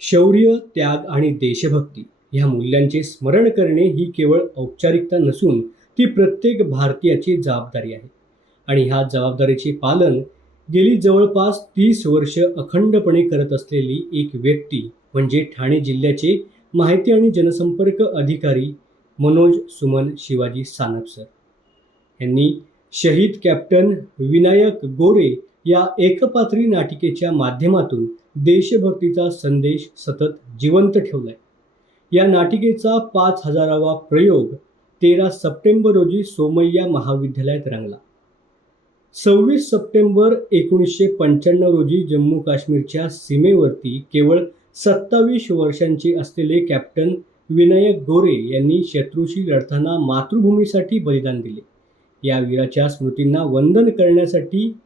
शौर्य त्याग आणि देशभक्ती ह्या मूल्यांचे स्मरण करणे ही केवळ औपचारिकता नसून ती प्रत्येक भारतीयाची जबाबदारी आहे. आणि ह्या जबाबदारीचे पालन गेली जवळपास तीस वर्ष अखंडपणे करत असलेली एक व्यक्ती म्हणजे ठाणे जिल्ह्याचे माहिती आणि जनसंपर्क अधिकारी मनोज सुमन शिवाजी सानप सर. यांनी शहीद कॅप्टन विनायक गोरे या एकपात्री नाटिकेच्या माध्यमातून देशभक्तीचा संदेश सतत जिवंत ठेवलाय. या नाटिकेचा पाच हजारावा प्रयोग तेरा सप्टेंबर रोजी सोमय्या महाविद्यालयात रंगला. सव्वीस सप्टेंबर एकोणीसशे पंच्याण्णव रोजी जम्मू काश्मीरच्या सीमेवरती केवळ सत्तावीस वर्षांचे असलेले कॅप्टन विनायक गोरे यांनी शत्रूशी लढताना मातृभूमीसाठी बलिदान दिले. या वीराच्या स्मृतींना वंदन करण्यासाठी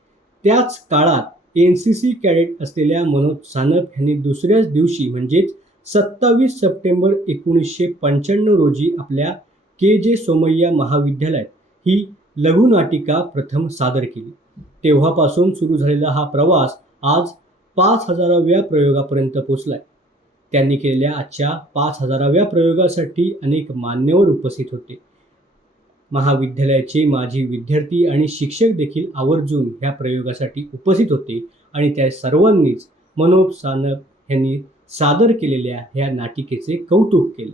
त्याच काळात एन सी सी कॅडेट असलेल्या मनोज सानप यांनी दुसऱ्याच दिवशी म्हणजेच सत्तावीस सप्टेंबर एकोणीसशे पंच्याण्णव रोजी आपल्या के जे सोमय्या महाविद्यालयात ही लघुनाटिका प्रथम सादर केली. तेव्हापासून सुरू झालेला हा प्रवास आज पाच हजाराव्या प्रयोगापर्यंत पोचलाय. त्यांनी केलेल्या आजच्या पाच हजाराव्या प्रयोगासाठी अनेक मान्यवर उपस्थित होते. महाविद्यालयाचे माजी विद्यार्थी आणि शिक्षक देखील आवर्जून ह्या प्रयोगासाठी उपस्थित होते. आणि त्या सर्वांनीच मनोज सानप यांनी सादर केलेल्या ह्या नाटिकेचे कौतुक केले.